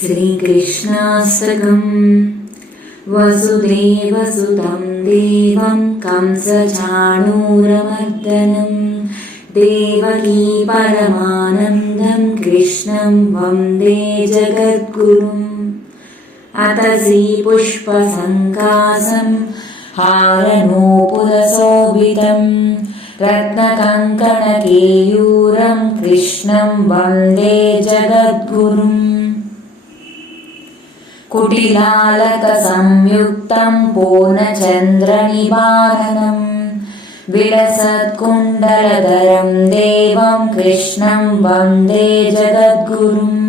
श्रीकृष्णाष्टकम्। वसुदेवसुतं देवं कंसचाणूरमर्दनं देवकी परमानन्दं कृष्णं वन्दे जगद्गुरुम्। अथ श्रीपुष्पसङ्कासं हारनूपुरशोभितं रत्नकङ्कणकेयूरं कृष्णं वन्दे जगद्गुरुम्। कुटिलालकसंयुक्तं पूर्णचन्द्रनिवारणं विलसत्कुण्डलधरं देवं कृष्णं वन्दे जगद्गुरुम्।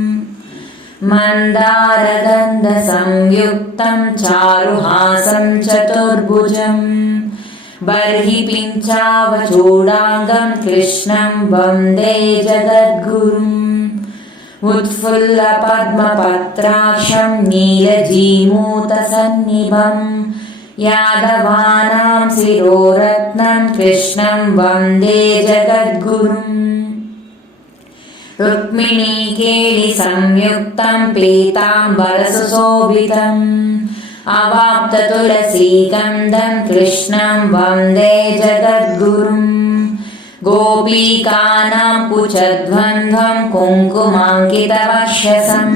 मन्दारगन्धसंयुक्तं चारुहासं चतुर्भुजं बर्हिपिञ्चावचूडाङ्गं कृष्णं वन्दे जगद्गुरुम्। उत्फुल्लपद्मपत्राक्षं नीलजीमूतसन्निभं यादवानां शिरोरत्नं कृष्णं वन्दे जगद्गुरुम्। रुक्मिणीकेलिसंयुक्तं पीताम्बरसुशोभितम् अवाप्ततुलसीगन्धं कृष्णं वन्दे जगद्गुरुम्। गोपीकानां कुचध्वन्द्वं कुङ्कुमाङ्कितवक्षसं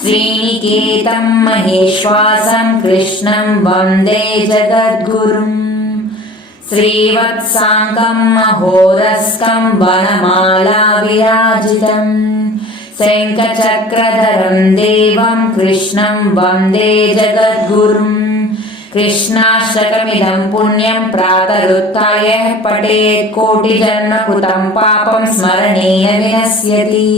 श्रीनिकेतं महेश्वासं कृष्णं वन्दे जगद्गुरुम्। श्रीवत्साङ्गं महोदस्कं वनमालाविराजितं शङ्खचक्रधरं देवं कृष्णं वन्दे जगद्गुरुम्। कृष्णाष्टकमिदं पुण्यं प्रातरुत्थाय पठेत् कोटिजन्मकृतं पापं स्मरणेन विनश्यति।